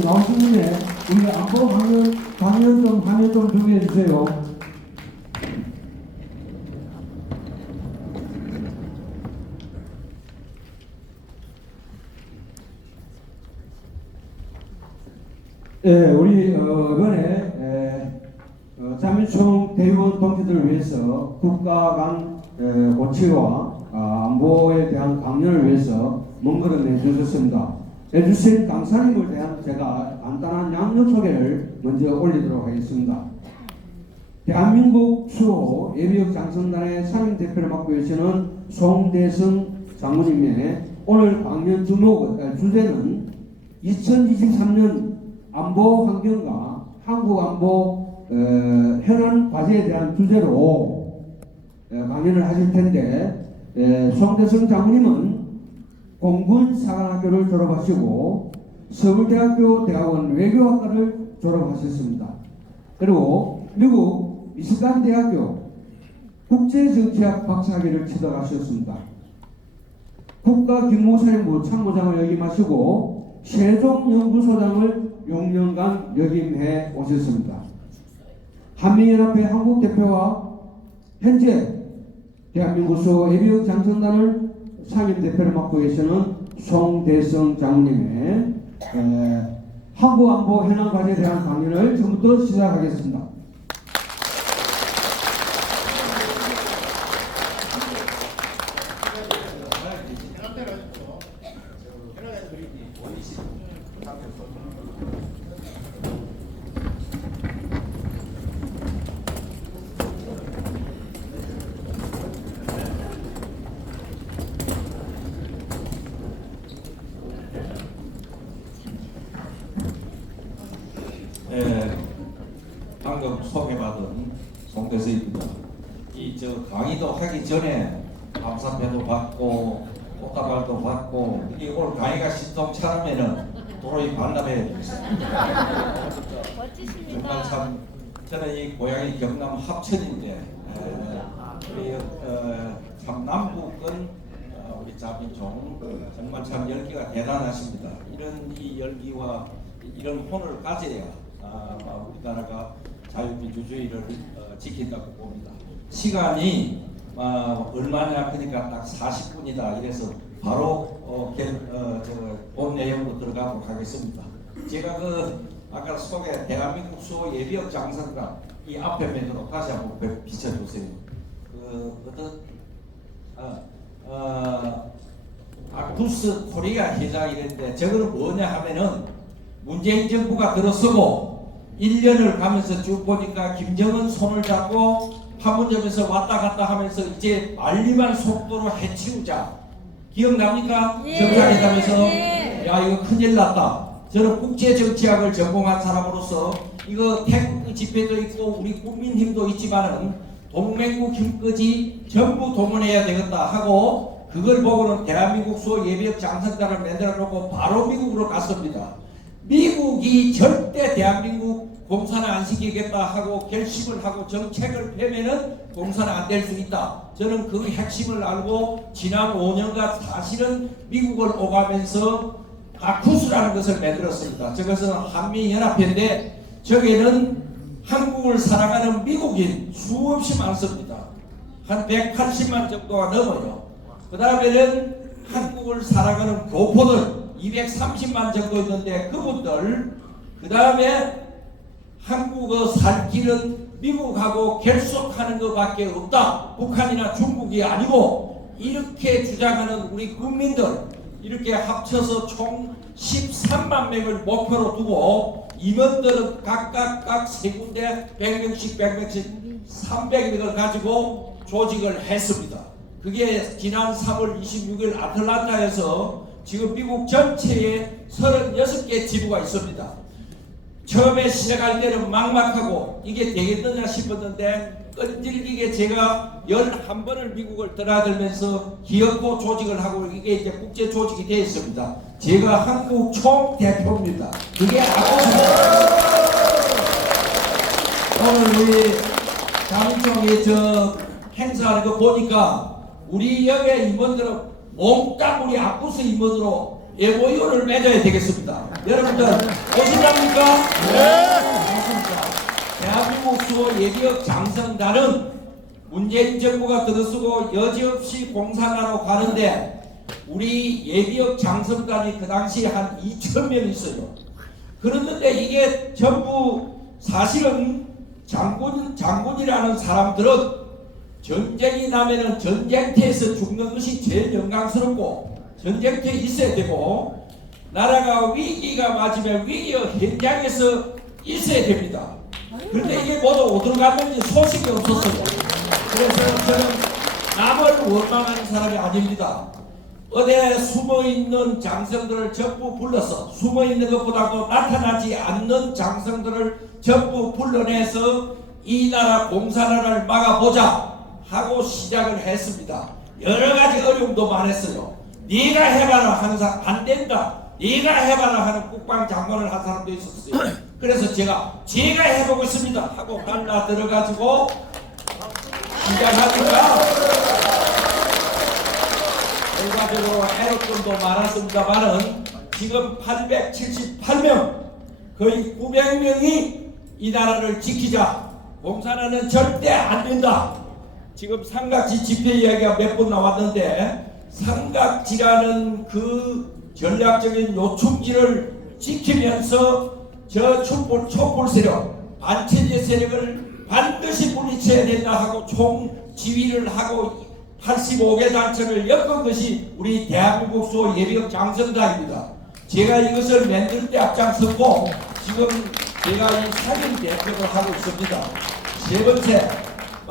나오신 김에 우리 안보 강연 좀 준비해 주세요. 우리 이번에 자민총 대의원 동지들을 위해서 국가 간 고치와 안보에 대한 강연을 위해서 먼 걸음 내주셨습니다. 해주신 강사님을 대한 제가 간단한 양력 소개를 먼저 올리도록 하겠습니다. 대한민국 수호 예비역 장성단의 상임대표를 맡고 계시는 송대성 장군님의 오늘 강연 주제는 2023년 안보 환경과 한국 안보 현안 과제에 대한 주제로 강연을 하실 텐데, 송대성 장군님은 공군사관학교를 졸업하시고 서울대학교 대학원 외교학과를 졸업하셨습니다. 그리고 미국 미시간 대학교 국제정치학 박사학위를 취득하셨습니다. 국가경무사령부 참모장을 역임하시고 세종연구소장을 6년간 역임해 오셨습니다. 한미연합회 한국대표와 현재 대한민국 수호 예비역 장성단을 상임대표를 맡고 계시는 송대성 장군님의 한국 안보 현안 과제에 대한 강연을 지금부터 시작하겠습니다. 방금 소개받은 송대성입니다. 강의도 하기 전에 감사패도 받고 꽃다발도 받고, 이게 오늘 강의가 신통차라면은 도로에 반납해야 되겠습니다. 정말 참 저는 이 고향이 경남 합천인데 참 남북은 우리 자민총 정말 참 열기가 대단하십니다. 이런 이 열기와 이런 혼을 가져야 우리나라가 자유민주주의를 지킨다고 봅니다. 시간이 얼마냐 하니까 딱 40분이다. 이래서 바로 본 내용으로 들어가도록 하겠습니다. 제가 아까 소개 대한민국 수호 예비역 장성단 이 앞에 면으로 다시 한번 비춰주세요. 아쿠스 코리아 회장 이랬는데 저거는 뭐냐 하면은 문재인 정부가 들어서고 1년을 가면서 쭉 보니까 김정은 손을 잡고 판문점에서 왔다 갔다 하면서 이제 말리만 속도로 해치우자. 기억납니까? 정상회담에서 야 이거 큰일 났다. 저는 국제정치학을 전공한 사람으로서 이거 태극기 집회도 있고 우리 국민힘도 있지만은 동맹국 힘까지 전부 동원해야 되겠다 하고, 그걸 보고는 대한민국 수호 예비역 장성단을 만들어 놓고 바로 미국으로 갔습니다. 미국이 절대 대한민국 공산화 안 시키겠다 하고 결심을 하고 정책을 펴면은 공산화 안 될 수 있다. 저는 그 핵심을 알고 지난 5년간 사실은 미국을 오가면서 아쿠스라는 것을 만들었습니다. 저것은 한미연합회인데 저기는 한국을 사랑하는 미국인 수없이 많습니다. 한 180만 정도가 넘어요. 그 다음에는 한국을 사랑하는 교포들 230만 정도 있는데 그분들, 그 다음에 한국어 살 길은 미국하고 결속하는 것밖에 없다. 북한이나 중국이 아니고, 이렇게 주장하는 우리 국민들 이렇게 합쳐서 총 13만 명을 목표로 두고 임원들은 각각 세 군데 100명씩 300명을 가지고 조직을 했습니다. 그게 지난 3월 26일 아틀란타에서 지금 미국 전체에 36개 지부가 있습니다. 처음에 시작할 때는 막막하고 이게 되겠느냐 싶었는데 끈질기게 제가 11번을 미국을 드나들면서 기업고 조직을 하고 이게 이제 국제 조직이 되어 있습니다. 제가 한국 총대표입니다. 그게 아쿠스입니다. 오늘 우리 자민총회 행사하는 거 보니까 우리 여기 임원들은 몽땅 우리 아쿠스 임원으로 MOU를 맺어야 되겠습니다. 여러분들 오신답니까? 맞습니다. 대한민국 수호 예비역 장성단은 문재인 정부가 들어서고 여지없이 공산화로 가는데 우리 예비역 장성단이 그 당시 한 2,000명 있어요. 그런데 이게 전부 사실은 장군이라는 사람들은 전쟁이 나면은 전쟁터에서 죽는 것이 제일 영광스럽고 전쟁터에 있어야 되고 나라가 위기가 맞으면 위기 현장에서 있어야 됩니다. 그런데 이게 모두 어디로 갔는지 소식이 없었어요. 그래서 저는 남을 원망하는 사람이 아닙니다. 어디에 숨어있는 장성들을 전부 불러서 숨어있는 것보다도 나타나지 않는 장성들을 전부 불러내서 이 나라 공산화를 막아보자 하고 시작을 했습니다. 여러 가지 어려움도 많았어요. 네가 해봐라 하는 사람 안 된다. 네가 해봐라 하는 국방장관을 한 사람도 있었어요. 그래서 제가 해보고 있습니다 하고 달라 들어가지고 시작하니까 결과적으로 애로점도 많았습니다만은 지금 878명 거의 900명이 이 나라를 지키자. 공산화는 절대 안 된다. 지금 삼각지 집회 이야기가 몇 번 나왔는데 삼각지라는 그 전략적인 요충지를 지키면서 저 촛불 세력, 반체제 세력을 반드시 물리쳐야 된다 하고 총지휘를 하고 85개 단체를 엮은 것이 우리 대한민국 수호 예비역 장성단입니다. 제가 이것을 만들 때 앞장섰고 지금 제가 이 사진 대표를 하고 있습니다.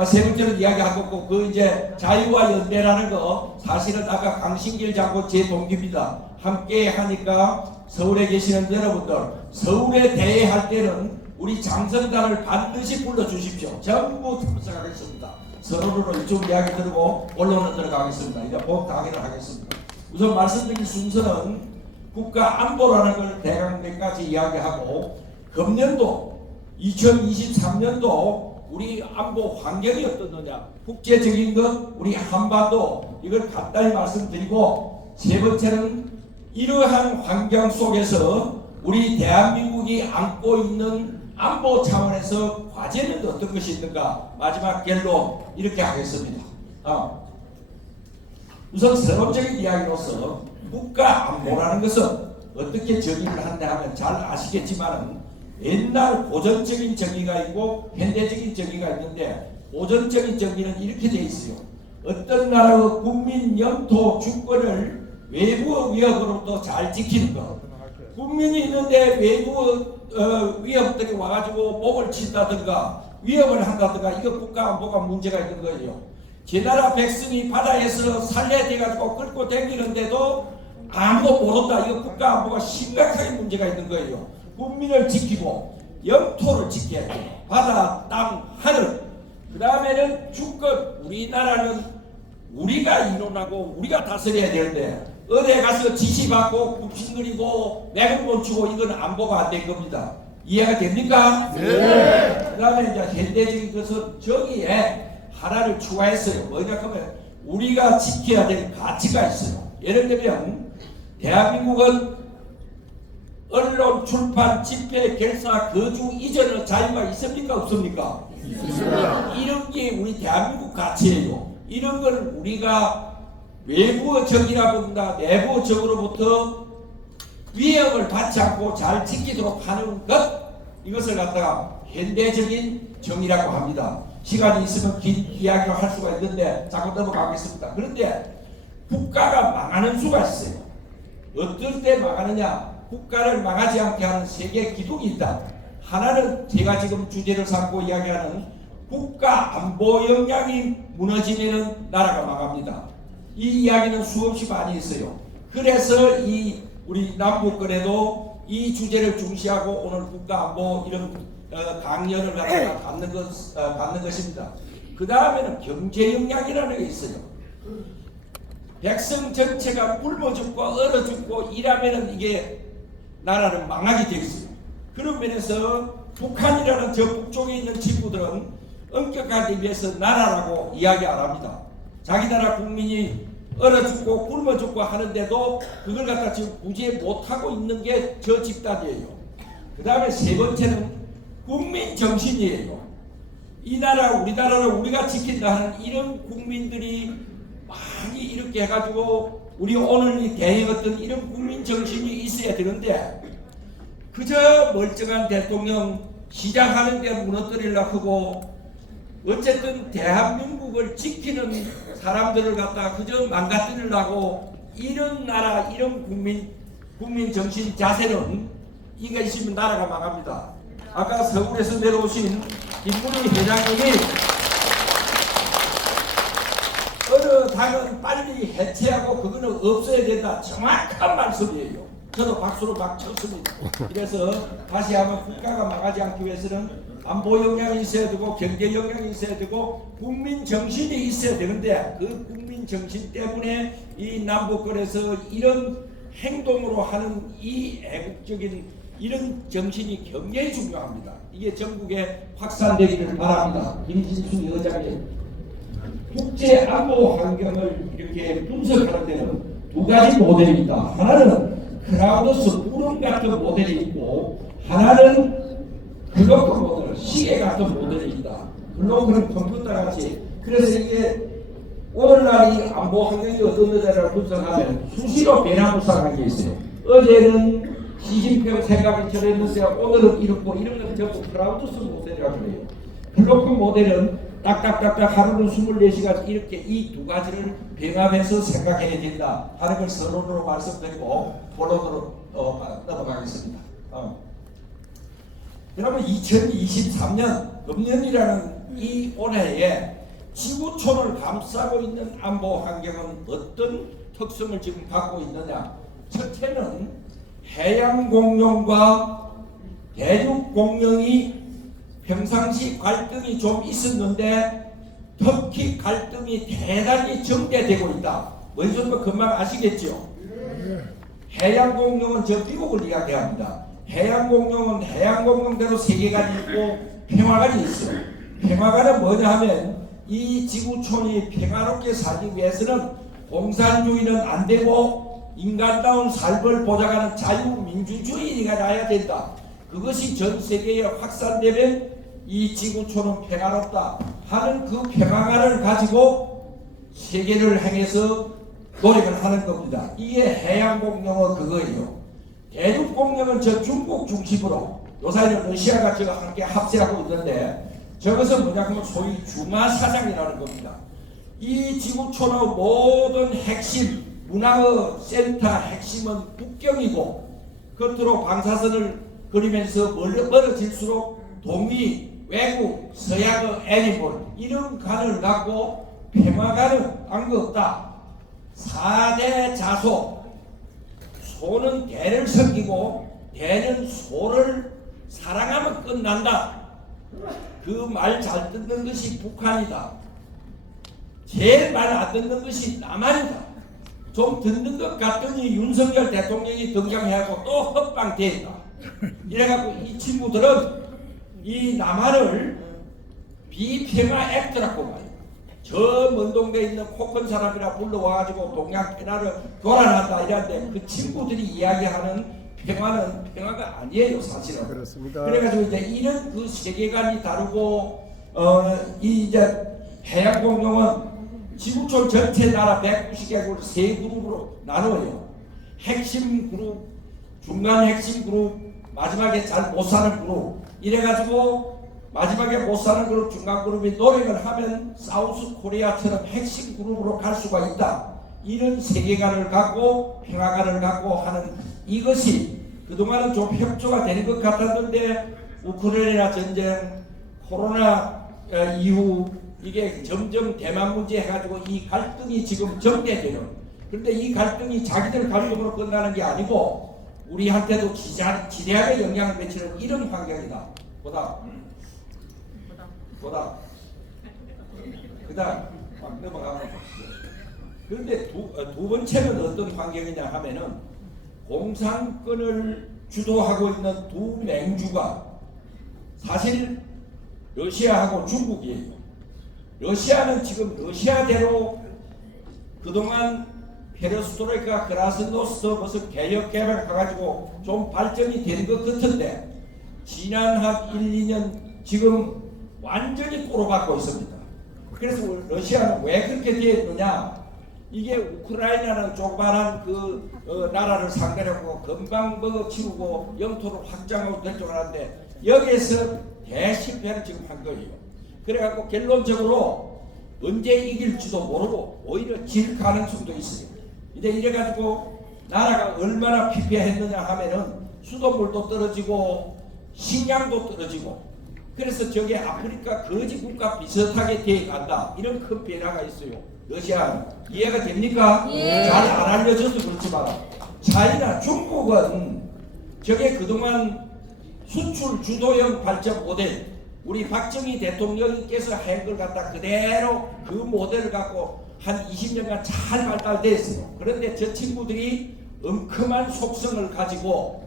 세 번째는 이야기한 거고 그 이제 자유와 연대라는 거 사실은 아까 강신길 장군 제 동기입니다. 함께 하니까 서울에 계시는 여러분들 서울에 대회할 때는 우리 장성단을 반드시 불러주십시오. 전부 참석하겠습니다. 서로로 이쪽 이야기 들고 언론은 들어가겠습니다. 이제 법 당의를 하겠습니다. 우선 말씀드린 순서는 국가 안보라는 걸 대강 몇 가지 이야기하고 금년도 2023년도 우리 안보 환경이 어떻느냐 국제적인 것 우리 한반도 이걸 간단히 말씀드리고 세 번째는 이러한 환경 속에서 우리 대한민국이 안고 있는 안보 차원에서 과제는 어떤 것이 있는가 마지막 결론 이렇게 하겠습니다. 우선 ser론적인 이야기로서 국가 안보라는 것은 어떻게 정의를 한다 하면 잘 아시겠지만 옛날 고전적인 정의가 있고 현대적인 정의가 있는데 고전적인 정의는 이렇게 되어 있어요. 어떤 나라의 국민 영토 주권을 외부 위협으로부터 잘 지키는 것. 국민이 있는데 외부 위협들이 와가지고 목을 친다든가 위협을 한다든가 이거 국가 안보가 문제가 있는 거예요. 제 나라 백성이 바다에서 살려돼가지고 끌고 다니는데도 아무도 모른다. 이거 국가 안보가 심각하게 문제가 있는 거예요. 국민을 지키고 영토를 지켜야 돼요. 바다, 땅, 하늘. 그 다음에는 주권. 우리나라는 우리가 이론하고 우리가 다스려야 되는데 어디에 가서 지시받고 굽신거리고 맥을 못 추고 이건 안보가 안 된 겁니다. 이해가 됩니까? 네. 그 다음에 이제 현대적인 것은 저기에 하나를 추가했어요. 뭐냐 하면 우리가 지켜야 될 가치가 있어요. 예를 들면 대한민국은 언론, 출판, 집회, 결사, 거주 이전의 자유가 있습니까? 없습니까? 있습니다. 이런 게 우리 대한민국 가치예요. 이런 걸 우리가 외부의 적이라 본다. 내부 적으로부터 위협을 받지 않고 잘 지키도록 하는 것 이것을 갖다가 현대적인 정의라고 합니다. 시간이 있으면 긴 이야기를 할 수가 있는데 자꾸 넘어가겠습니다. 그런데 국가가 망하는 수가 있어요. 어떨 때 망하느냐? 국가를 망하지 않게 하는 세 개의 기둥이 있다. 하나는 제가 지금 주제를 삼고 이야기하는 국가 안보 역량이 무너지면 나라가 망합니다. 이 이야기는 수없이 많이 있어요. 그래서 이 우리 남북권에도 이 주제를 중시하고 오늘 국가 안보 이런 강연을 갖는 것입니다. 그 다음에는 경제 역량이라는 게 있어요. 백성 전체가 굶어 죽고 얼어 죽고 이라면은 이게 나라는 망하게 되어 있어요. 그런 면에서 북한이라는 저 북쪽에 있는 친구들은 엄격하기 위해서 나라라고 이야기 안 합니다. 자기 나라 국민이 얼어 죽고 굶어 죽고 하는데도 그걸 갖다 지금 구제 못하고 있는 게 저 집단이에요. 그 다음에 세 번째는 국민 정신이에요. 이 나라 우리나라를 우리가 지킨다 하는 이런 국민들이 많이 이렇게 해가지고 우리 오늘 이 대회 같은 이런 국민 정신이 있어야 되는데 그저 멀쩡한 대통령 시작하는 데 무너뜨리려고 하고 어쨌든 대한민국을 지키는 사람들을 갖다 그저 망가뜨리려고 이런 나라 이런 국민 정신 자세는 이게 있으면 나라가 망합니다. 아까 서울에서 내려오신 김문희 회장님이 어느 당은 빨리 해체하고 그거는 없어야 된다. 정확한 말씀이에요. 저도 박수로 막 쳤습니다. 그래서 다시 한번 국가가 망하지 않기 위해서는 안보 역량이 있어야 되고 경제 역량이 있어야 되고 국민 정신이 있어야 되는데 그 국민 정신 때문에 이 남북권에서 이런 행동으로 하는 이 애국적인 이런 정신이 굉장히 중요합니다. 이게 전국에 확산되기를 바랍니다. 김진수 여장님, 국제 안보 환경을 이렇게 분석하는 데는 두 가지 모델이 있다. 하나는 크라우더스 구름 같은 모델이 있고 하나는 글로벌 모델, 시계 같은 모델이 있다. 글로벌은 컴퓨터 같이. 그래서 이게 오늘날 이 안보 환경이 어떤 데를 분석하면 수시로 변화무쌍한 게 있어요. 어제는 시진핑 생각이 저랬는데 오늘은 이렇고 이런 건 전부 크라우드스 모델이라고 그래요. 글로벌 모델은 딱딱딱딱 하루는 24시간 이렇게 이 두 가지를 병합해서 생각해야 된다 하는 걸 서론으로 말씀드리고 본론으로 넘어가겠습니다. 여러분 2023년 금년이라는 이 올해에 지구촌을 감싸고 있는 안보 환경은 어떤 특성을 지금 갖고 있느냐. 첫째는 해양 공룡과 대륙 공룡이 평상시 갈등이 좀 있었는데 특히 갈등이 대단히 정대되고 있다. 뭔 소리인가 금방 아시겠죠? 해양 공룡은 저 미국을 이야기합니다. 해양 공룡은 해양 공룡대로 세계관이 있고 평화관이 있어요. 평화관은 뭐냐 하면 이 지구촌이 평화롭게 살기 위해서는 공산주의는 안 되고 인간다운 삶을 보장하는 자유민주주의가 나야 된다. 그것이 전 세계에 확산되면 이 지구촌은 평화롭다 하는 그 평화관을 가지고 세계를 향해서 노력을 하는 겁니다. 이게 해양공룡은 그거예요. 대륙공룡은 저 중국 중심으로 요사이는 러시아가 지금 함께 합세하고 있는데 저것은 뭐냐 하면 소위 중화사장이라는 겁니다. 이 지구촌의 모든 핵심 문화의 센터 핵심은 북경이고 겉으로 방사선을 그리면서 멀어질수록 동이, 외국, 서양의 애니멀 이런 간을 갖고 평화가는 안 거 없다. 4대 자소. 소는 대를 섬기고 대는 소를 사랑하면 끝난다. 그 말 잘 듣는 것이 북한이다. 제일 말 안 듣는 것이 남한이다. 좀 듣는 것 같더니 윤석열 대통령이 등장해갖고 또 헛방대있다. 이래갖고 이 친구들은 이 남한을 비평화 액트라고 봐요. 저 먼동대에 있는 코큰 사람이라 불러와가지고 동양 평화를 교란한다 이랬는데 그 친구들이 이야기하는 평화는 평화가 아니에요 사실은. 그렇습니다. 그래가지고 이제 이런 그 세계관이 다르고 이 이제 해양공룡은 지구촌 전체 나라 190개국을 세 그룹으로 나누어요. 핵심 그룹, 중간 핵심 그룹, 마지막에 잘 못 사는 그룹. 이래가지고 마지막에 못 사는 그룹, 중간 그룹이 노력을 하면 사우스 코리아처럼 핵심 그룹으로 갈 수가 있다. 이런 세계관을 갖고 평화관을 갖고 하는 이것이 그동안은 좀 협조가 되는 것 같았는데 우크라이나 전쟁, 코로나 이후 이게 점점 대만 문제 해가지고 이 갈등이 지금 정대되는. 그런데 이 갈등이 자기들 갈등으로 끝나는 게 아니고 우리한테도 지대하게 영향을 미치는 이런 환경이다. 보다. 그다음 막 넘어가면. 그런데 두 번째는 어떤 환경이냐 하면은 공산권을 주도하고 있는 두 맹주가 사실 러시아하고 중국이에요. 러시아는 지금 러시아대로 그동안 페레스트로이카, 그라스노스트 무슨 개혁 개발 가가지고 좀 발전이 된 것 같은데 지난 한 1, 2년 지금 완전히 꼬로박고 있습니다. 그래서 러시아는 왜 그렇게 되었느냐? 이게 우크라이나는 조그만한 나라를 상대로 금방 먹어치우고 영토를 확장하고 될 줄 알았는데 여기에서 대실패를 지금 한 거예요. 그래갖고 결론적으로 언제 이길지도 모르고 오히려 질 가능성도 있어요. 이제 이래가지고 나라가 얼마나 피폐했느냐 하면은 수돗물도 떨어지고 식량도 떨어지고 그래서 저게 아프리카 거지 국가 비슷하게 돼간다. 이런 큰 변화가 있어요. 러시아 이해가 됩니까? 예. 잘 안 알려져서 그렇지만 차이나 중국은 저게 그동안 수출 주도형 발전 모델 우리 박정희 대통령께서 한 걸 갖다 그대로 그 모델을 갖고 한 20년간 잘 발달됐어요. 그런데 저 친구들이 엄큼한 속성을 가지고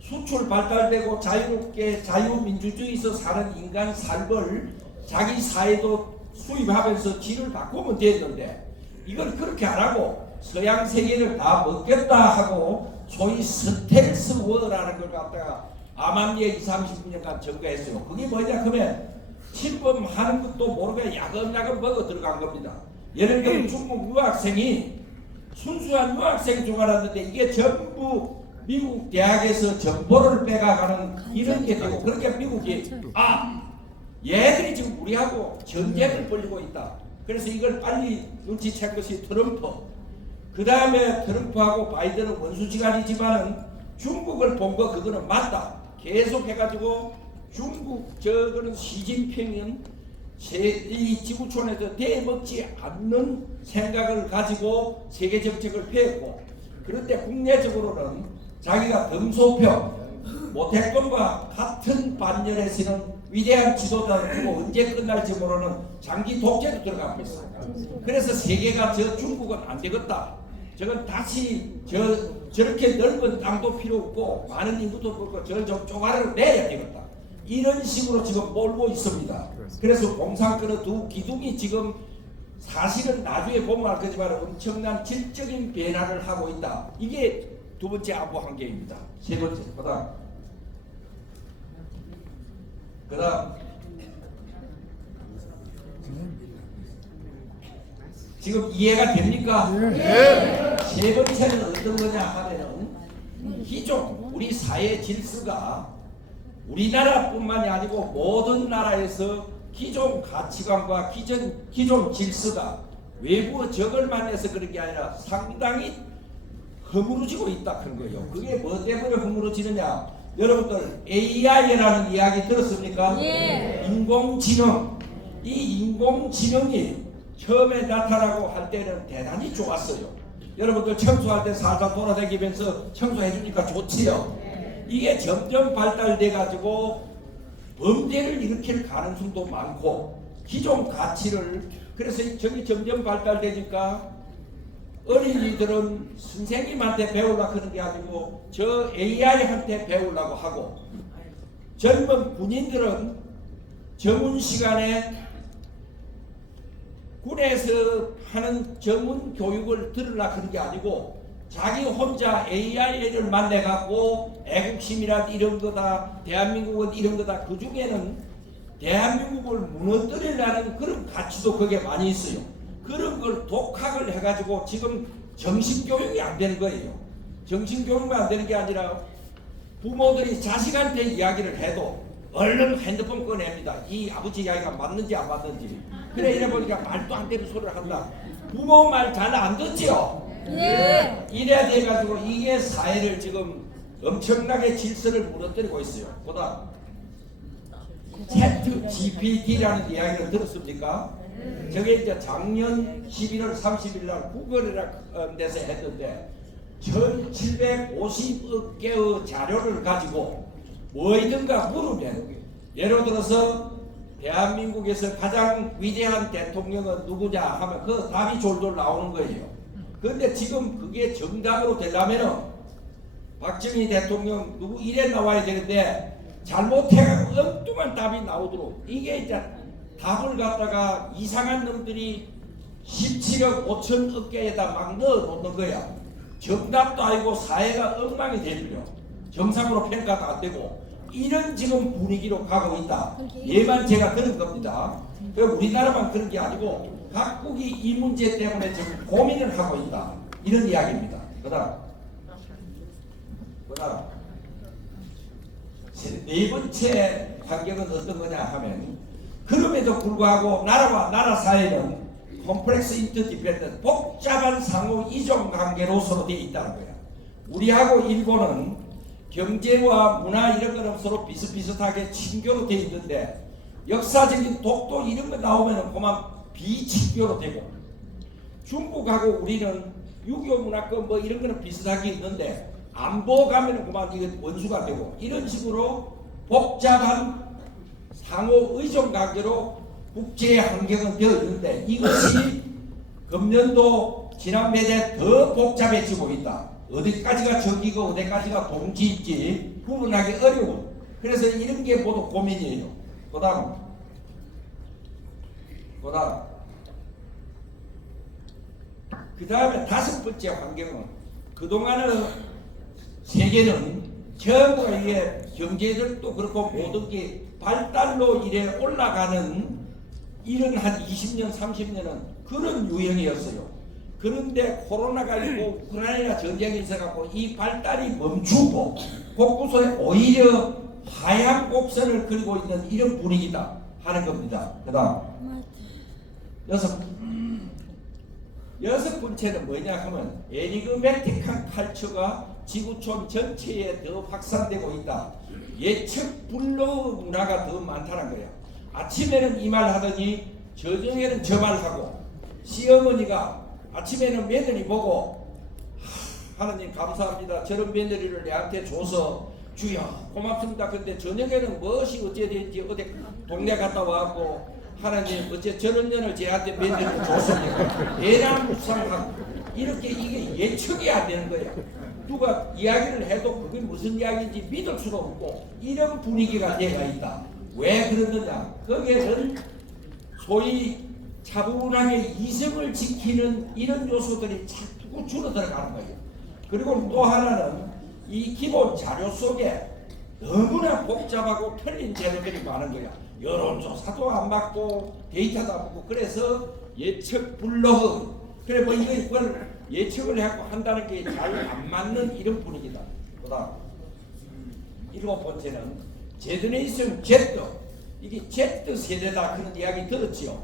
수출 발달되고 자유롭게 자유민주주의에서 사는 인간 삶을 자기 사회도 수입하면서 질을 바꾸면 됐는데 이걸 그렇게 안 하고 서양 세계를 다 먹겠다 하고 소위 스텔스워라는 걸 갖다가 암암리에 20, 30년간 증가했어요. 그게 뭐냐 하면 침범하는 것도 모르게 야금야금 먹어 들어간 겁니다. 예를 들면 중국 유학생이 순수한 유학생 중 알았는데 이게 전부 미국 대학에서 정보를 빼가가는 이런 게 되고 그렇게 미국이 얘들이 지금 우리하고 전쟁을 벌이고 있다. 그래서 이걸 빨리 눈치챈 것이 트럼프. 그 다음에 트럼프하고 바이든은 원수지간이지만은 중국을 본 거 그거는 맞다. 계속 해가지고 중국 저거는 시진핑은 이 지구촌에서 대먹지 않는 생각을 가지고 세계 정책을 펴고 그런데 국내적으로는 자기가 덤소평 모택동과 같은 반열에서는 위대한 지도자를 두고 언제 끝날지 모르는 장기 독재로 들어가고 있습니다. 그래서 세계가 저 중국은 안 되겠다. 저건 다시 저렇게 넓은 땅도 필요 없고 많은 인구도 없고 저를 좀 쪼가리로 내야 되겠다. 이런 식으로 지금 몰고 있습니다. 그래서 공산권의 두 기둥이 지금 사실은 나중에 보면 알 거지만 엄청난 질적인 변화를 하고 있다. 이게 두 번째 안보 환경입니다. 세 번째, 그다음 지금 이해가 됩니까? 네. 세 번째는 어떤 거냐 하면은 기존 우리 사회 질서가 우리나라뿐만이 아니고 모든 나라에서 기존 가치관과 기존 질서가 외부 적을 만나서 그런 게 아니라 상당히 허물어지고 있다 그런 거예요. 그게 뭐 때문에 허물어지느냐? 여러분들 AI라는 이야기 들었습니까? 예. 인공지능. 이 인공지능이 처음에 나타나고 할 때는 대단히 좋았어요. 여러분들 청소할 때 살살 돌아다니면서 청소해 주니까 좋지요. 이게 점점 발달돼 가지고 범죄를 일으킬 가능성도 많고 기존 가치를 그래서 저기 점점 발달되니까 어린이들은 선생님한테 배우려고 하는 게 아니고 저 AI한테 배우려고 하고 젊은 군인들은 정훈 시간에 군에서 하는 전문 교육을 들으려고 하는 게 아니고 자기 혼자 AI를 만나갖고 애국심이란 이런 거다 대한민국은 이런 거다 그 중에는 대한민국을 무너뜨리려는 그런 가치도 거기에 많이 있어요. 그런 걸 독학을 해가지고 지금 정신교육이 안 되는 거예요. 정신교육만 안 되는 게 아니라 부모들이 자식한테 이야기를 해도 얼른 핸드폰 꺼냅니다. 이 아버지 이야기가 맞는지 안 맞는지. 그래 이래 보니까 말도 안 되는 소리를 한다. 부모 말 잘 안 듣지요. 예. 이래야 돼가지고 이게 사회를 지금 엄청나게 질서를 무너뜨리고 있어요. 보다 챗 GPT라는 이야기를 들었습니까? 저게 이제 작년 11월 30일 날 구글이라는 데서 했는데 1750억 개의 자료를 가지고 뭐이든가 물으면 예를 들어서 대한민국에서 가장 위대한 대통령은 누구냐 하면 그 답이 졸졸 나오는 거예요. 그런데 지금 그게 정답으로 되려면은 박정희 대통령 누구 이래 나와야 되는데 잘못해가지고 엉뚱한 답이 나오도록 이게 이제 답을 갖다가 이상한 놈들이 17억 5천 어깨에다 막 넣어놓는 거야. 정답도 아니고 사회가 엉망이 되버려. 정상으로 평가가 안 되고 이런 지금 분위기로 가고 있다. 예만 제가 들은 겁니다. 우리나라만 그런 게 아니고 각국이 이 문제 때문에 지금 고민을 하고 있다. 이런 이야기입니다. 그다음 네 번째 환경은 어떤 거냐 하면 그럼에도 불구하고 나라와 나라 사이는 컴플렉스 인터디펜던트 복잡한 상호 이종 관계로서로 되어 있다는 거야. 우리하고 일본은 경제와 문화 이런 거는 서로 비슷비슷하게 친교로 되어 있는데 역사적인 독도 이런 거 나오면은 그만 비친교로 되고 중국하고 우리는 유교 문화권 뭐 이런 거는 비슷하게 있는데 안보 가면은 그만 이게 원수가 되고 이런 식으로 복잡한 상호 의존 관계로 국제 환경은 되어 있는데 이것이 금년도 지난 매대 더 복잡해지고 있다. 어디까지가 적이고 어디까지가 동지인지 구분하기 어려운 그래서 이런 게 모두 고민이에요. 그 다음에 다섯 번째 환경은 그동안은 세계는 전부 이게 경제력도 그렇고 모든 게 발달로 이래 올라가는 이런 한 20년 30년은 그런 유형이었어요. 그런데 코로나가 있고 우크라이나 전쟁이 있어갖고 이 발달이 멈추고 곳곳에 오히려 하향 곡선을 그리고 있는 이런 분위기다 하는 겁니다. 그 다음 여섯 번째는 뭐냐 하면 에니그매틱한 칼처가 지구촌 전체에 더 확산되고 있다. 예측 불허 문화가 더 많다는 거야. 아침에는 이 말 하더니 저녁에는 저 말 하고 시어머니가 아침에는 며느리 보고 하느님 감사합니다. 저런 며느리를 내한테 줘서 주여 고맙습니다. 근데 저녁에는 무엇이 어찌 된지 어디 동네 갔다 와갖고 하나님 어째 저런 년을 제한테 며느리를 줬습니까? 대나무상하고 이렇게 이게 예측이 안 되는 거야. 누가 이야기를 해도 그게 무슨 이야기인지 믿을 수도 없고 이런 분위기가 되어 있다. 왜 그러느냐? 거기에는 소위 차분하게 이성을 지키는 이런 요소들이 자꾸 줄어들어가는 거예요. 그리고 또 하나는 이 기본 자료 속에 너무나 복잡하고 틀린 재료들이 많은 거야. 여론조사도 안 맞고 데이터도 안 맞고 그래서 예측 불허 그래 뭐 이걸 예측을 해갖고 한다는 게 잘 안 맞는 이런 분위기다. 그다음 일곱 번째는 제너레이션 Z 이게 Z 세대다 그런 이야기 들었지요.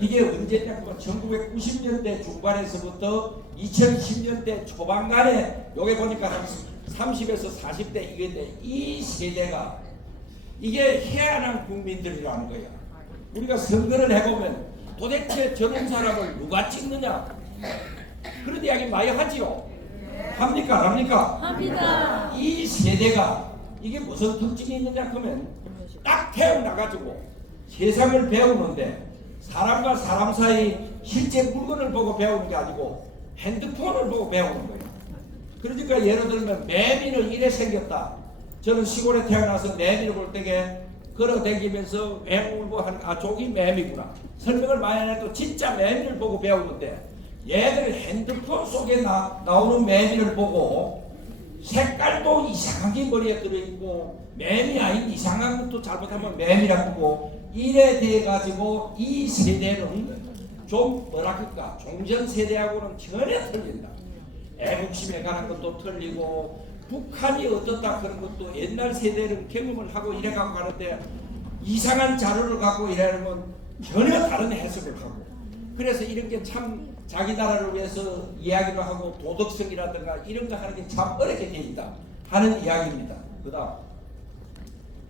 이게 언제냐 하면 1990년대 중반에서부터 2010년대 초반간에 요게 보니까 한 30에서 40대 이건데 이 세대가 이게 해안한 국민들이라는 거야. 우리가 선거를 해보면 도대체 저런 사람을 누가 찍느냐 그런 이야기 많이 하지요. 합니까? 안 합니까? 합니다. 이 세대가 이게 무슨 특징이 있느냐 하면 딱 태어나가지고 세상을 배우는데 사람과 사람 사이 실제 물건을 보고 배우는 게 아니고 핸드폰을 보고 배우는 거예요. 그러니까 예를 들면 매미는 이래 생겼다. 저는 시골에 태어나서 매미를 볼 때에 걸어다니면서 맹울고 하는 저기 매미구나. 설명을 많이 해도 진짜 매미를 보고 배우는데 얘들 핸드폰 속에 나오는 매미를 보고 색깔도 이상하게 머리에 들어있고 매미 아닌 이상한 것도 잘못하면 매미라고 보고 이래 돼 가지고 이 세대는 좀 뭐라 그럴까 종전 세대하고는 전혀 틀린다. 애국심에 관한 것도 틀리고 북한이 어떻다 그런 것도 옛날 세대는 경험을 하고 이래 갖고 가는데 이상한 자료를 갖고 이래면 전혀 다른 해석을 하고 그래서 이런 게 참 자기 나라를 위해서 이야기를 하고 도덕성이라든가 이런 거 하는 게 참 어렵게 돼 있다 하는 이야기입니다. 그 다음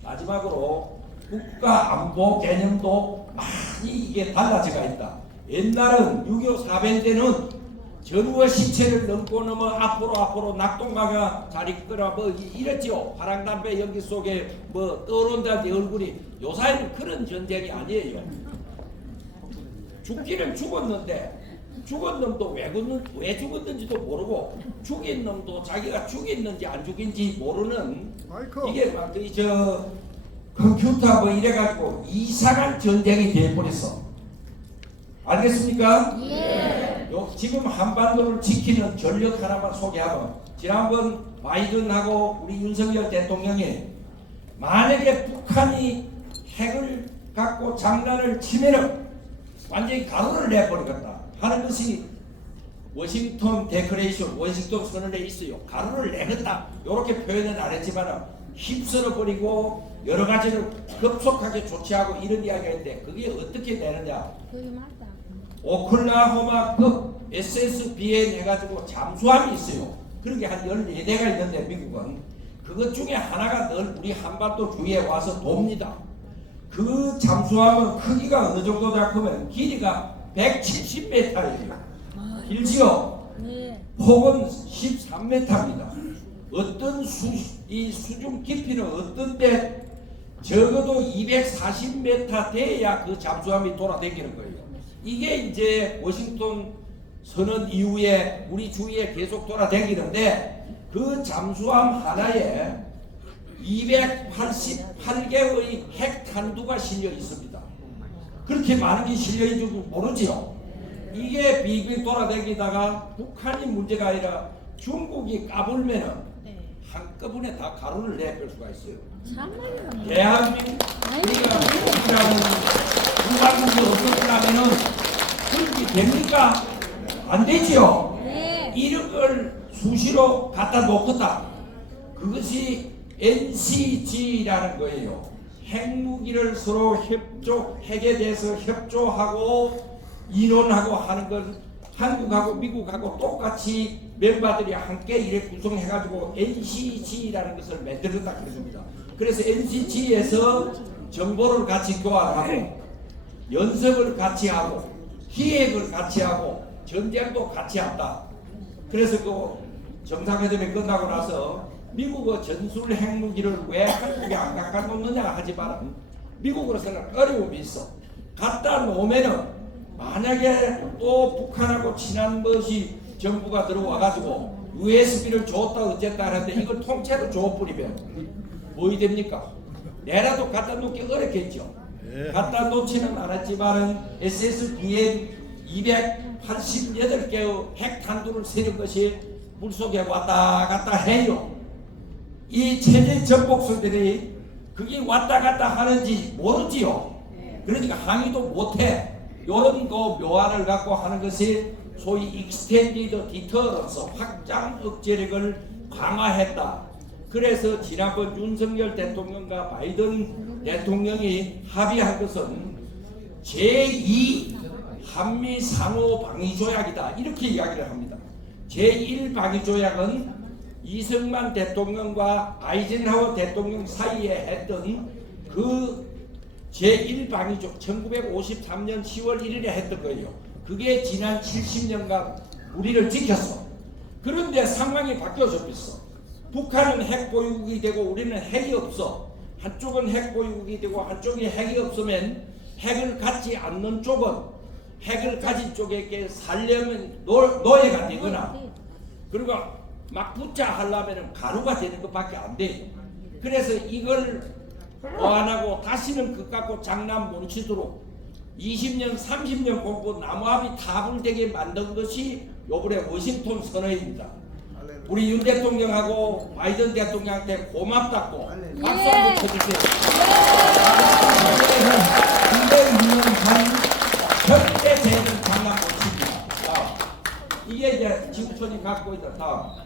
마지막으로 국가 안보 개념도 많이 이게 달라져가 있다. 옛날은 6.25 사변 전우의 시체를 넘어 앞으로 낙동강가 잘 있거나 뭐 이랬죠. 화랑담배 연기 속에 뭐 떠오른다는 얼굴이 요사이는 그런 전쟁이 아니에요. 죽기는 죽었는데 죽은 놈도 왜 죽었는지도 모르고 죽인 놈도 자기가 죽였는지 안 죽인지 모르는 이게 막 컴퓨터 뭐 이래가지고 이상한 전쟁이 돼버렸어. 알겠습니까? 예. 지금 한반도를 지키는 전력 하나만 소개하면, 지난번 바이든하고 우리 윤석열 대통령이 만약에 북한이 핵을 갖고 장난을 치면은 완전히 가로를 내버리겠다 하는 것이 워싱턴 데크레이션, 워싱턴 선언에 있어요. 가로를 내겠다 이렇게 표현은 안 했지만 휩쓸어 버리고 여러 가지를 급속하게 조치하고 이런 이야기가 있는데, 그게 어떻게 되느냐. 그게 맞다. 오클라호마급 SSBN 해가지고 잠수함이 있어요. 그런 게 한 14대가 있는데 미국은 그것 중에 하나가 늘 우리 한반도 주위에 와서 돕니다. 그 잠수함은 크기가 어느 정도냐 하면 길이가 170m예요. 길지요? 네. 폭은 13m입니다. 어떤 이 수중 깊이는 어떤 데 적어도 240m 돼야 그 잠수함이 돌아다니는 거예요. 이게 이제 워싱턴 선언 이후에 우리 주위에 계속 돌아다니는데, 그 잠수함 하나에 288개의 핵 탄두가 실려 있습니다. 그렇게 많은 게 실려 있는 줄 모르지요. 이게 빙빙 돌아다니다가 북한이 문제가 아니라 중국이 까불면은 한꺼번에 다 가루를 내뺄 수가 있어요. 참말이야. 대한민국 우리가 미국이라는 무관국이 없었다면은 그렇게 됩니까? 안 되지요. 네. 이런 걸 수시로 갖다 놓겠다. 그것이 NCG라는 거예요. 핵무기를 서로 핵에 대해서 협조하고 인원하고 하는 걸 한국하고 미국하고 똑같이 멤버들이 함께 이렇게 구성해가지고 NCG라는 것을 만들었다 그럽니다. 그래서 NCG에서 정보를 같이 교환하고 연습을 같이 하고 기획을 같이 하고 전쟁도 같이 한다. 그래서 그 정상회담이 끝나고 나서 미국의 전술 핵무기를 왜 한국에 안 갖다 놓느냐 하지만 미국으로서는 어려움이 있어. 갖다 놓으면은 만약에 또 북한하고 친한 것이 정부가 들어와가지고 USB를 줬다 어쨌다 하는데 이걸 통째로 줘버리면 뭐이 됩니까? 내라도 갖다 놓기 어렵겠죠. 갖다 놓지는 않았지만은 SSBN 288개의 핵탄두를 세는 것이 물속에 왔다 갔다 해요. 이 체제 전복수들이 그게 왔다 갔다 하는지 모르지요. 그러니까 항의도 못해. 이런 거 묘안을 갖고 하는 것이 소위 익스텐디드 디터런스, 확장 억제력을 강화했다. 그래서 지난번 윤석열 대통령과 바이든 대통령이 합의한 것은 제2 한미 상호 방위 조약이다. 이렇게 이야기를 합니다. 제1 방위 조약은 이승만 대통령과 아이젠하워 대통령 사이에 했던 그 제1방위조 1953년 10월 1일에 했던 거예요. 그게 지난 70년간 우리를 지켰어. 그런데 상황이 바뀌어져 있어. 북한은 핵 보유국이 되고 우리는 핵이 없어. 한쪽은 핵 보유국이 되고 한쪽이 핵이 없으면 핵을 갖지 않는 쪽은 핵을 가진 쪽에게 살려면 노예가 되거나, 그리고 막 붙자 하려면 가루가 되는 것밖에 안 돼. 그래서 이걸 보완하고 다시는 그 갖고 장난 못 치도록 20년 30년 공부 나무합이 타불되게 만든 것이 요번에 워싱턴 선언입니다. 우리 윤 대통령하고 바이든 대통령한테 고맙다고 박수 한번 쳐주세요. 근데 유명한 절대 되는 장난 못 칩니다. 이게 이제 지구촌이 갖고 있는 다음.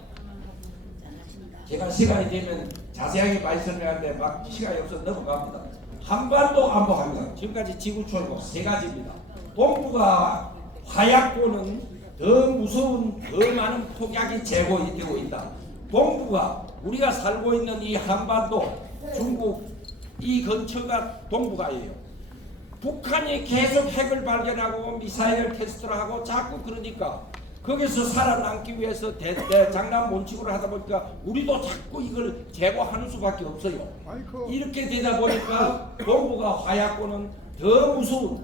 제가 시간이 되면 자세하게 말씀하는데 막 시간이 없어서 넘어갑니다. 한반도 안보합니다. 지금까지 지구촌이고 세 가지입니다. 동북아 화약고는 더 무서운 더 많은 폭약이 제공되고 있다. 동북아 우리가 살고 있는 이 한반도 중국 이 근처가 동북아예요. 북한이 계속 핵을 발견하고 미사일 테스트를 하고 자꾸 그러니까 거기서 살아남기 위해서 장난 몬치고를 하다 보니까 우리도 자꾸 이걸 제거하는 수밖에 없어요. 이렇게 되다 보니까 동북아 화약고는 더 무서운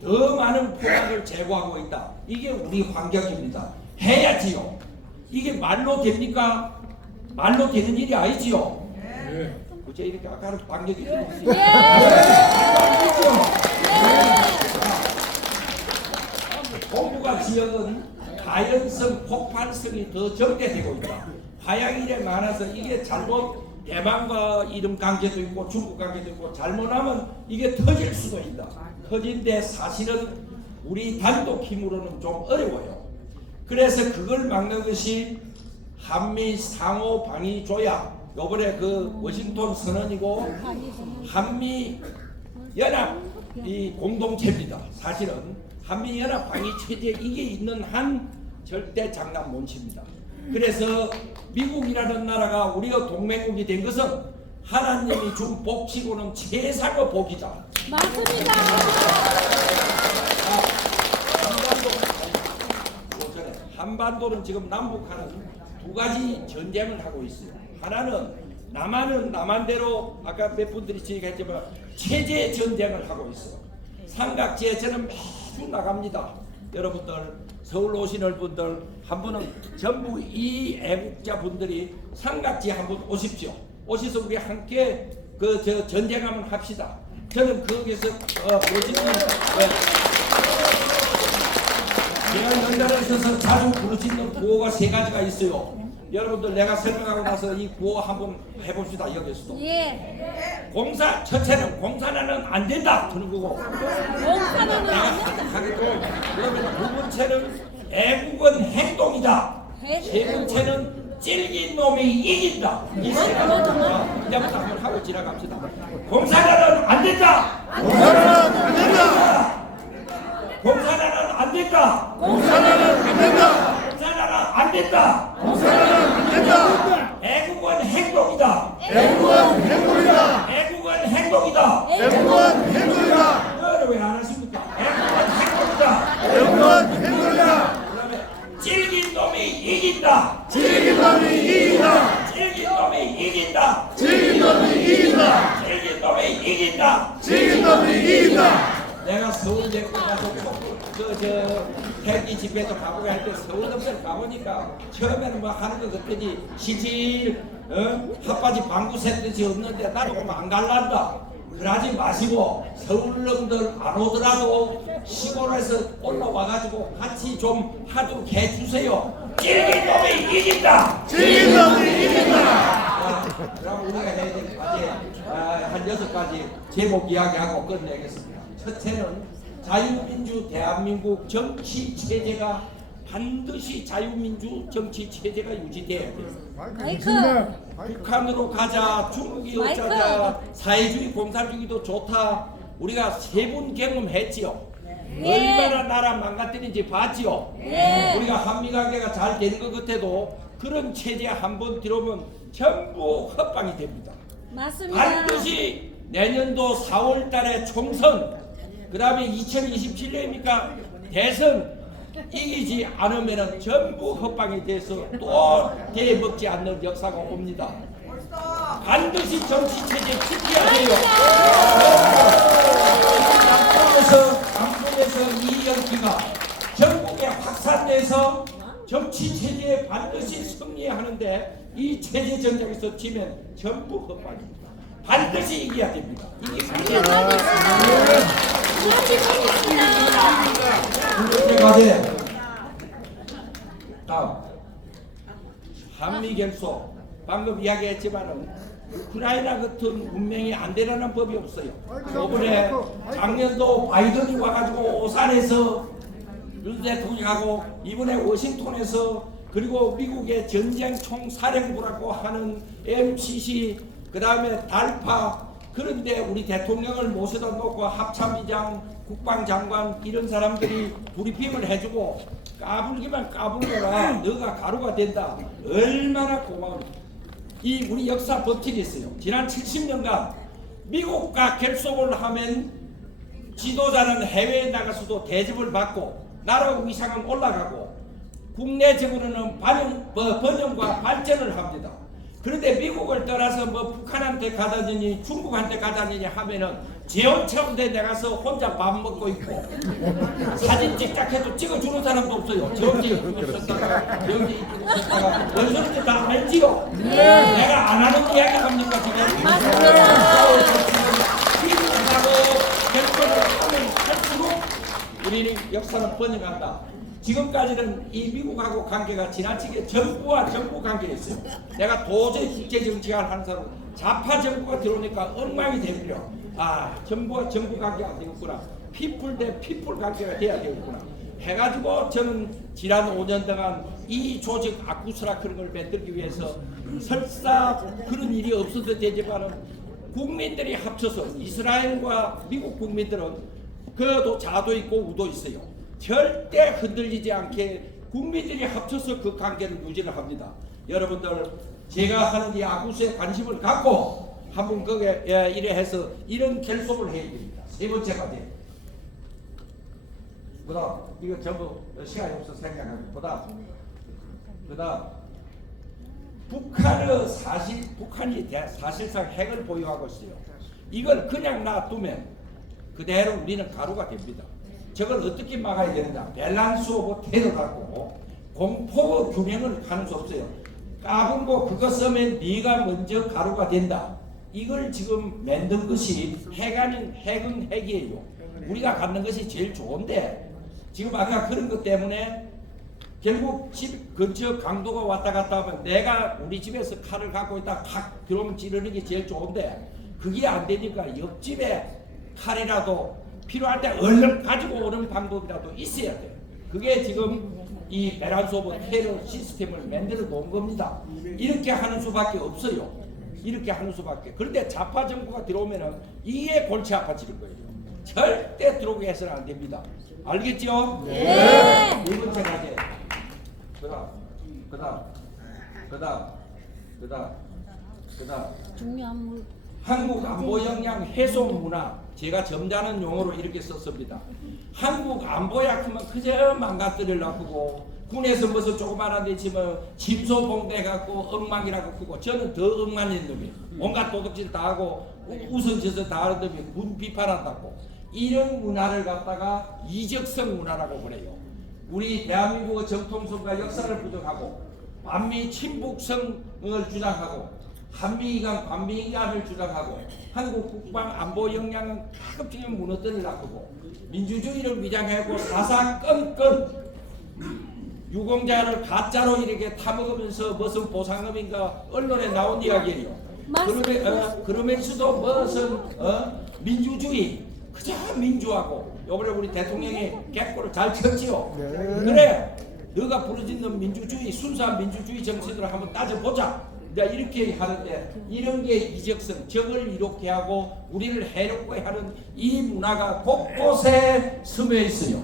더 많은 폭약을 제거하고 있다. 이게 우리 환경입니다. 해야지요. 이게 말로 됩니까? 말로 되는 일이 아니지요. 그제 이렇게 아까는 반격이 들었어요. 지역은 가연성 폭발성이 더 적대되고 있다. 화양일에 많아서 이게 잘못 대만과 이름 관계도 있고 중국 관계도 있고 잘못하면 이게 터질 수도 있다. 터진데 사실은 우리 단독 힘으로는 좀 어려워요. 그래서 그걸 막는 것이 한미 상호 방위 조약, 요번에 그 워싱턴 선언이고 한미 연합 이 공동체입니다. 사실은 한미 연합 방위 체제 이게 있는 한 절대 장난 못 칩니다. 그래서 미국이라는 나라가 우리가 동맹국이 된 것은 하나님이 준 복치고는 최상의 복이다. 맞습니다. 한반도는 지금 남북한은 두 가지 전쟁을 하고 있어요. 하나는 남한은 남한대로 아까 몇 분들이 지적했지만 체제 전쟁을 하고 있어요. 삼각지에 저는 매주 나갑니다. 여러분들 서울 오시는 분들 한 분은 전부 이 애국자 분들이 삼각지에 한 번 오십시오. 오셔서 우리 함께 그 전쟁 한번 합시다. 저는 거기서 멋있는 제가 연달아 있어서 자주 부르짖는 구호가 세 가지가 있어요. 여러분들 내가 설명하고 나서 이 구호 한번 해봅시다. 여기서도. 예. 공사 첫째는 공사는 안 된다 하는 거고. 공사는 내가 안 된다. 하겠고. 그러면 두 번째는 애국은 행동이다. 세 번째는 찔긴 놈이 이긴다. 이 세 가지. 이제부터 한번 하고 지나갑시다. 공사는 안 된다. 공사는 안 된다. 공사는 안 된다. 공사는 안 된다. 공사는 안 된다. 공사는 안 된다. 애국은 행동이다. 애국은 행동이다. 애국은 행동이다. 애국은 행동이다. 이거를 왜 안 하십니까? 애국은 행동이다. 애국은 행동이다. 그다음에 찔긴 놈이 이긴다. 찔긴 놈이 이긴다. 찔긴 놈이 이긴다. 찔긴 놈이 이긴다. 찔긴 놈이 이긴다. 찔긴 놈이 이긴다. 내가 서울 대구 가서 헬기 집회도 가보고 할 때 서울 덤들 가보니까 처음에는 뭐 하는 거 그때지 시질 핫바지 방구 샜듯이 없는데 나도 그럼 안 갈란다. 그러지 마시고 서울놈들 안 오더라도 시골에서 올라와가지고 같이 좀 하도록 해주세요. 찔긴 놈이 이긴다. 찔긴 놈이 이긴다. 그럼 우리가 해야 될 과제 한 6가지 제목 이야기하고 끝내겠습니다. 첫째는 자유민주 대한민국 정치 체제가 반드시 자유민주 정치 체제가 유지돼야 돼요. 마이크. 북한으로 가자, 중국이 어쩌자, 사회주의 공산주의도 좋다. 우리가 세 번 경험했지요. 예. 얼마나 나라 망가뜨린지 봤지요. 예. 우리가 한미관계가 잘 되는 것 같아도 그런 체제 한번 들어오면 전부 헛방이 됩니다. 맞습니다. 반드시 내년도 4월 달에 총선, 그 다음에 2027년이니까 대선 이기지 않으면 전부 헛방이 돼서 또 대먹지 않는 역사가 옵니다. 반드시 정치체제 지켜야 돼요. 남쪽에서 이 연기가 전국에 확산돼서 정치체제에 반드시 승리해야 하는데 이 체제 전쟁에서 지면 전부 헛방입니다. 반드시 이겨야 됩니다. 이게 과제. 다음 한미 결속. 방금 이야기했지만은 우크라이나 같은 문명이 안 되라는 법이 없어요. 이번에 작년도 바이든이 와가지고 오산에서 윤 대통령하고 이번에 워싱턴에서 그리고 미국의 전쟁 총사령부라고 하는 MCC 그 다음에 달파 그런데 우리 대통령을 모셔다 놓고 합참의장 국방장관 이런 사람들이 브리핑을 해주고 까불기만 까불거라 너가 가루가 된다. 얼마나 고마운지. 이 우리 역사 법칙이 있어요. 지난 70년간 미국과 결속을 하면 지도자는 해외에 나가서도 대접을 받고 나라 위상은 올라가고 국내적으로는 번영과 발전을 합니다. 그런데 미국을 떠나서 뭐 북한한테 가다니 중국한테 가다니 하면은 재혼차운데 나가서 혼자 밥 먹고 있고 사진 찍자 해도 찍어주는 사람도 없어요. 저기 있었다가 여기 있었다가 연설때 다 알지요? 내가 안 하는 이야기 합니까 지금? 맞습니다. 미국하고 결혼을 하면 할수록 우리는 역사는 번영한다. 지금까지는 이 미국하고 관계가 지나치게 정부와 정부 관계였어요. 내가 도저히 국제 정치를 하는 사람 좌파 정부가 들어오니까 엉망이 되버려. 아, 정부와 정부 관계가 되겠구나. 피플 대 피플 관계가 돼야 되겠구나. 해가지고 저는 지난 5년 동안 이 조직 아쿠스라 그런 걸 만들기 위해서 설사 그런 일이 없어도 되지만은 국민들이 합쳐서 이스라엘과 미국 국민들은 그도 자도 있고 우도 있어요. 절대 흔들리지 않게 국민들이 합쳐서 그 관계를 유지를 합니다. 여러분들 제가 하는 이 아쿠스에 관심을 갖고 한번 거기에 이래 해서 이런 결속을 해야 됩니다. 세 번째 과제. 그다음 이거 전부 시간이 없어서 생각하고 그다음 북한이 사실상 핵을 보유하고 있어요. 이걸 그냥 놔두면 그대로 우리는 가루가 됩니다. 저걸 어떻게 막아야 되느냐? 밸런스 오브 테러 갖고 공포 균형을 가는 수 없어요. 까분 거 그거 쓰면 네가 먼저 가루가 된다. 이걸 지금 만든 것이 핵은 핵이에요. 우리가 갖는 것이 제일 좋은데 지금 아까 그런 것 때문에 결국 집 근처 강도가 왔다 갔다 하면 내가 우리 집에서 칼을 갖고 있다 칵 그러면 찌르는 게 제일 좋은데 그게 안 되니까 옆집에 칼이라도 필요할 때 얼른 가지고 오는 방법이라도 있어야 돼요. 그게 지금 이 밸런스 오브 테러 시스템을 만들어 놓은 겁니다. 이렇게 하는 수밖에 없어요. 이렇게 하는 수밖에. 그런데 좌파 정부가 들어오면은 이게 골치 아파지는 거예요. 절대 들어오게 해서는 안 됩니다. 알겠죠? 네. 네 번째 과제. 그다음 중요한 물. 한국 안보 역량 해소 문화 제가 점잖은 용어로 이렇게 썼습니다. 한국 안보약 하면 그저 망가뜨리려고 군에서 무슨 조그만한 데 있으면 침소봉대 갖고 엉망이라고 크고 저는 더 엉망인 놈이에요. 온갖 도둑질 다 하고 우선짓을 다 하는 놈이 군 비판한다고 이런 문화를 갖다가 이적성 문화라고 그래요. 우리 대한민국의 정통성과 역사를 부정하고 반미 친북성을 주장하고 한미이간 관미이간을 주장하고 한국 국방 안보 역량은 가급적이면 무너뜨리려고 민주주의를 위장하고 사사건건 유공자를 가짜로 이렇게 타먹으면서 무슨 보상금인가 언론에 나온 이야기예요. 그러면서도 무슨 민주주의 그저 민주하고 요번에 우리 대통령이 개꼬를 잘 쳤지요. 그래 너가 부르짖는 민주주의 순수한 민주주의 정신으로 한번 따져보자. 내가 이렇게 하는데 이런 게 이적성 적을 이렇게 하고 우리를 해롭게 하는 이 문화가 곳곳에 스며 있어요.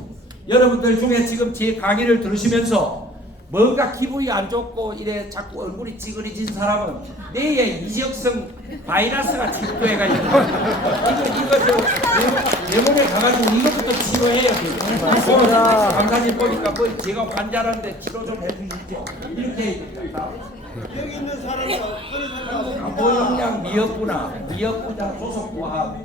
여러분들 중에 지금 제 강의를 들으시면서 뭔가 기분이 안 좋고 이래 자꾸 얼굴이 찌그러진 사람은 내에 이적성 바이러스가 침투해가 있는 이거 병원에 가가지고 이것부터 치료해야 돼요. 강사님 보니까 뭐 제가 환자라는데 치료 좀 해주시죠. 이렇게 여기 있는 사람은 안보역량 미역분야 소속부합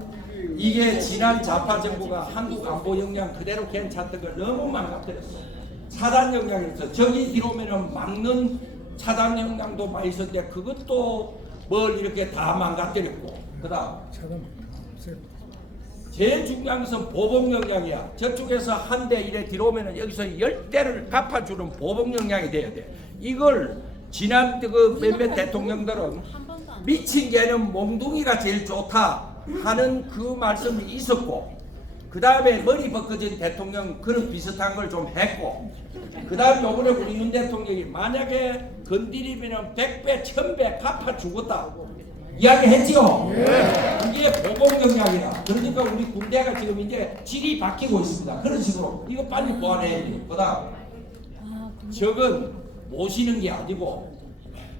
이게 지난 좌파 정부가 한국 안보 역량 그대로 괜찮던 걸 너무 망가뜨렸어. 차단 역량에서 저기 들어오면은 막는 차단 역량도 많이 있었는데 그것도 뭘 이렇게 다 망가뜨렸고 그다음 제일 중요한 것은 보복 역량이야. 저쪽에서 한 대 이래 들어오면은 여기서 10대를 갚아주는 보복 역량이 돼야 돼. 이걸 지난 그 몇몇 대통령들은 미친 개는 몽둥이가 제일 좋다 하는 그 말씀이 있었고 그 다음에 머리 벗겨진 대통령 그런 비슷한 걸 좀 했고 그 다음 요번에 우리 윤 대통령이 만약에 건드리면 100배 1000배 갚아 주겠다 이야기 했지요. 이게 보복 역량이다. 그러니까 우리 군대가 지금 이제 질이 바뀌고 있습니다. 그런 식으로 이거 빨리 보완해야 돼요. 그 다음 적은 모시는 게 아니고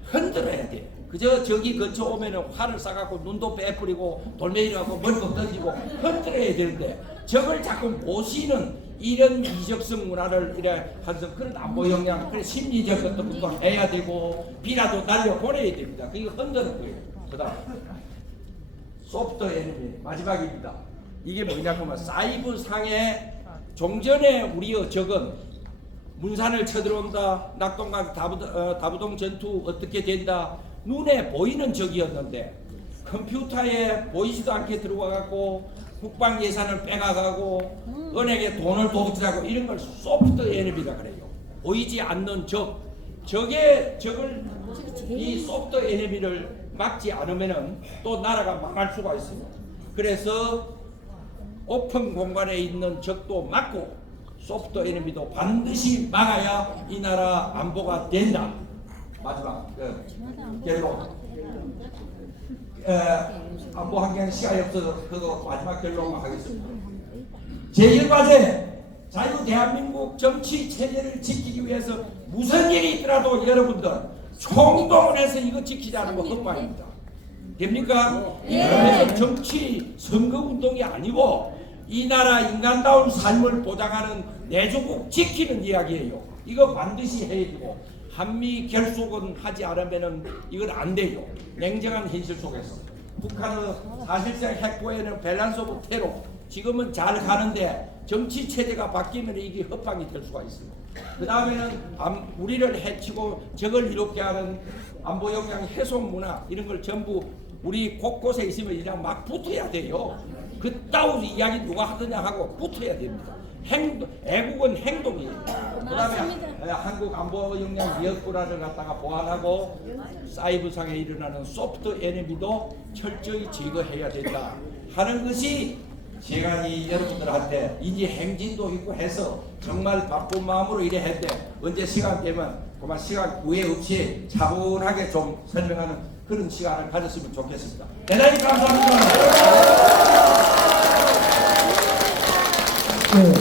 흔들어야 돼. 그저 저기 근처 오면은 활을 쏴갖고 눈도 빼뿌리고 돌멩이라고 머리도 던지고 흔들어야 되는데 적을 자꾸 모시는 이런 이적성 문화를 이래 하면서 그런 안보 역량, 그런 심리적 어떤 것도 해야 되고 비라도 날려 보내야 됩니다. 그게 흔드는 거예요. 그다음 소프트 에너미 마지막입니다. 이게 뭐냐면 사이버 상의 종전에 우리의 적은 문산을 쳐들어온다, 낙동강 다부동 전투 어떻게 된다, 눈에 보이는 적이었는데 컴퓨터에 보이지도 않게 들어와갖고 국방 예산을 빼가가고 은행에 돈을 도둑질하고 이런 걸 소프트 에너미라 그래요. 보이지 않는 적을 이 소프트 에너미를 막지 않으면은 또 나라가 망할 수가 있습니다. 그래서 오픈 공간에 있는 적도 막고 소프트 에너미도 반드시 막아야 이 나라 안보가 된다. 마지막 결론. 안보 환경 시간이 없어서 그거 마지막 결론만 하겠습니다. 제1과제 자유 대한민국 정치 체제를 지키기 위해서 무슨 일이 있더라도 여러분들 총동원 해서 이거 지키자는 거 헌법입니다. 됩니까? 그래서 정치 선거운동이 아니고 이 나라 인간다운 삶을 보장하는 내조국 지키는 이야기예요. 이거 반드시 해야 되고 한미 결속은 하지 않으면 이건 안 돼요. 냉정한 현실 속에서 북한은 사실상 핵보에는 밸런스 오브 테러 지금은 잘 가는데 정치 체제가 바뀌면 이게 협박이 될 수가 있습니다. 그 다음에는 우리를 해치고 적을 이롭게 하는 안보 역량 훼손 문화 이런 걸 전부 우리 곳곳에 있으면 그냥 막 붙어야 돼요. 그따위 이야기 누가 하느냐 하고 붙어야 됩니다. 애국은 행동이에요. 그 다음에 한국 안보 역량 미역구라를 갖다가 보완하고 사이버상에 일어나는 소프트 에너미도 철저히 제거해야 된다 하는 것이 제가 이 여러분들한테 이제 행진도 있고 해서 정말 바쁜 마음으로 일해야 했는데 언제 시간 되면 그만 시간 후회 없이 차분하게 좀 설명하는 그런 시간을 가졌으면 좋겠습니다. 대단히 감사합니다. 네.